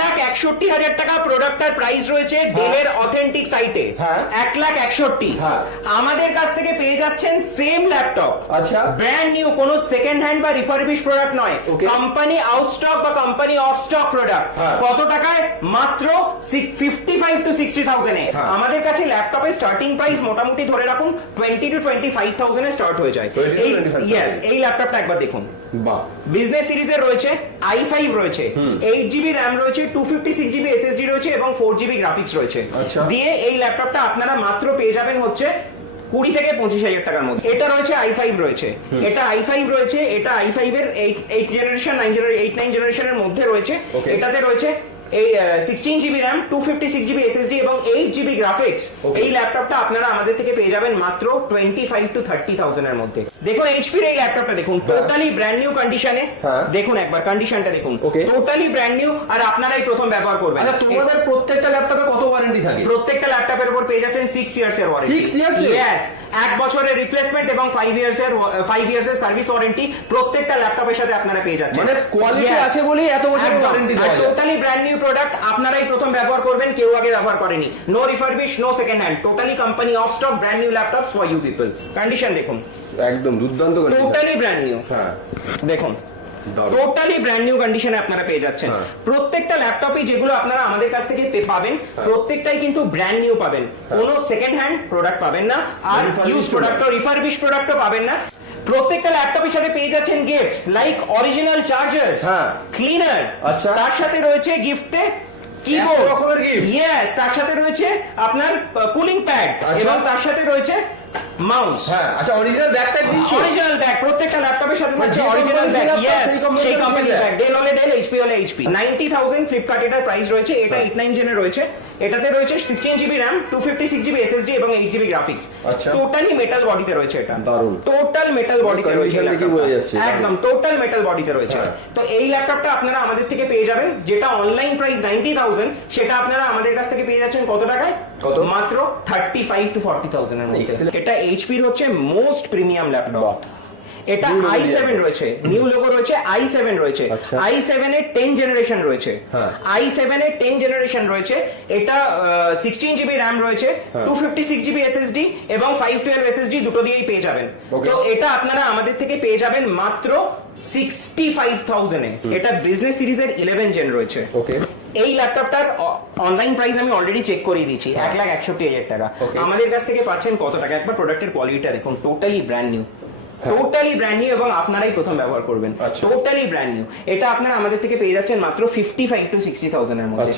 লাখ একষট্টি হাজার টাকা প্রোডাক্টটার প্রাইস রয়েছে ডেলের অথেন্টিক সাইটে হ্যাঁ। এক লাখ একষট্টি। হ্যাঁ। আমাদের কাছ থেকে পেয়ে যাচ্ছেন সেম ল্যাপটপ আচ্ছা। ব্র্যান্ড নিউ কোনো সেকেন্ড হ্যান্ড বা রিফারবিশ প্রোডাক্ট নয়। Okay. কোম্পানি বা কোম্পানি অফ স্টক প্রোডাক্ট হ্যাঁ। কত টাকায়? মাত্র ফিফটি ফাইভ টু সিক্সটি থাউজেন্ডে হ্যাঁ। আমাদের কাছে ল্যাপটপের স্টার্টিং প্রাইস মোটামুটি ধরে রাখুন টোয়েন্টি টু টোয়েন্টি ফাইভ থাউজেন্ডে স্টার্ট হয়ে যায়। 20 to এই 25,000 ইয়েস এই ল্যাপটপটা একবার দেখুন। বাহ। বিজনেস সিরিজের রয়েছে আই ফাইভ রয়েছে এইট জিবি র্যাম রয়েছে two fifty six GB SSD রয়েছে এবং ফোর জিবি গ্রাফিক্স রয়েছে। আচ্ছা। দিয়ে এই ল্যাপটপটা আপনারা মাত্র পেয়ে যাবেন হচ্ছে কুড়ি থেকে পঁচিশ হাজার টাকার মধ্যে। এটা রয়েছে আই ফাইভ রয়েছে। এটা আই ফাইভ রয়েছে এটা আই ফাইভ এর eight generation nine eight nine জেনারেশনের মধ্যে রয়েছে। এটাতে রয়েছে এই sixteen GB RAM two fifty six GB SSD এবং এইট জিবি গ্রাফিক্স. এই ল্যাপটপটা আপনারা আমাদের থেকে পেয়ে যাবেন মাত্র টোয়েন্টি ফাইভ টু থার্টি থাউজেন্ডের মধ্যে। দেখুন এইচপির এই ল্যাপটপটা দেখুন টোটালি ব্র্যান্ড নিউ কন্ডিশনে। দেখুন একবার কন্ডিশনটা দেখুন। টোটালি ব্র্যান্ড নিউ আর আপনারাই প্রথম ব্যবহার করবেন। আচ্ছা তোমাদের প্রত্যেকটা ল্যাপটপে ওয়ারেন্টি থাকে। প্রত্যেকটা ল্যাপটপের উপর পেয়ে যাচ্ছেন সিক্স ইয়ার্স এর ওয়ারেন্টি ইয়েস এক বছরের রিপ্লেসমেন্ট এবং ফাইভ ইয়ার্স এর ফাইভ ইয়ার্স এর সার্ভিস ওয়ারেন্টি প্রত্যেকটা ল্যাপটপের সাথে আপনারা পেয়ে যাচ্ছেন মানে quality আছে বলেই এত বছরের warranty দেওয়া টোটালি ব্র্যান্ড নিউ প্রোডাক্ট আপনারাই প্রথম ব্যবহার করবেন কেউ আগে ব্যবহার করেনি। No refurbish no second hand totally company off stock brand new laptops for you people condition দেখুন। একদম দুর্দান্ত টোটালি ব্র্যান্ড নিউ হ্যাঁ। দেখুন। টোটালি ব্র্যান্ড নিউ কন্ডিশনে আপনারা পেয়ে যাচ্ছেন হ্যাঁ। প্রত্যেকটা ল্যাপটপই যেগুলো আপনারা আমাদের কাছ থেকে পাবেন হ্যাঁ। প্রত্যেকটাই কিন্তু ব্র্যান্ড নিউ পাবেন কোনো সেকেন্ড হ্যান্ড প্রোডাক্ট পাবেন না আর ইউজ প্রোডাক্ট রিফারবিশ প্রোডাক্টও পাবেন না প্রত্যেকটা ল্যাপটপের সাথে পেয়ে যাচ্ছেন গিফটস লাইক অরিজিনাল চার্জার হ্যাঁ। ক্লিনার আচ্ছা। তার সাথে রয়েছে গিফটে কিবোর্ড রকমের gift? ইয়েস তার সাথে রয়েছে আপনার কুলিং প্যাড আচ্ছা। এবং তার সাথে রয়েছে মাউস হ্যাঁ আচ্ছা অরিজিনাল ব্যাগটা দিচ্ছ অরিজিনাল ব্যাগ প্রত্যেকটা ল্যাপটপের সাথে থাকছে অরিজিনাল ব্যাগ ইয়েস সেই কোম্পানির ব্যাগ ডেল হলে ডেল এইচপি হলে এইচপি নাইনটি থাউজেন্ড ফ্লিপকার্ট এটার প্রাইস রয়েছে এটা এইট নাইন জেনে রয়েছে। এটাতে রয়েছে sixteen GB RAM two fifty six GB SSD এবং eight GB graphics. Totally metal বডিতে রয়েছে এটা। দারুণ। টোটাল মেটাল বডিতে রয়েছে। একদম টোটাল মেটাল বডিতে রয়েছে। হ্যাঁ। তো এই ল্যাপটপটা আপনারা আমাদের থেকে পেয়ে যাবেন যেটা অনলাইন প্রাইস নাইনটি থাউজেন্ড সেটা আপনারা আমাদের কাছ থেকে পেয়ে যাচ্ছেন কত টাকায়? কত? মাত্র থার্টি ফাইভ টু ফর্টি থাউজেন্ডের মধ্যে। এটা এইচপির হচ্ছে মোস্ট প্রিমিয়াম ল্যাপটপ। এটা আই সেভেন রয়েছে নিউ লোগো রয়েছে আই সেভেন রয়েছে আচ্ছা। আই সেভেন এর টেন জেনারেশন রয়েছে হ্যাঁ। আই সেভেন এর টেন জেনারেশন রয়েছে এটা সিক্সটিন জিবি র্যাম রয়েছে হ্যাঁ। Two fifty six GB SSD এবং ফাইভ টুয়েলভ এসএসডি দুটো দিয়েই পেয়ে যাবেন। তো এটা আপনারা আমাদের থেকে পেয়ে যাবেন মাত্র সিক্সটি ফাইভ থাউজেন্ডে এটা বিজনেস সিরিজের ইলেভেন জেন রয়েছে। ওকে এই ল্যাপটপটার অনলাইন প্রাইস আমি অলরেডি চেক করিয়ে দিয়েছি এক লাখ একষট্টি হাজার টাকা। আমাদের কাছ থেকে পাচ্ছেন কত টাকা? একবার প্রোডাক্টের কোয়ালিটিটা দেখুন টোটালি ব্র্যান্ড নিউ হ্যাঁ। টোটালি ব্র্যান্ড নিউ এবং আপনারাই প্রথম ব্যবহার করবেন। টোটালি ব্র্যান্ড নিউ এটা আপনারা আমাদের থেকে পেয়ে যাচ্ছেন মাত্র fifty five two sixty thousand এর মধ্যে আচ্ছা।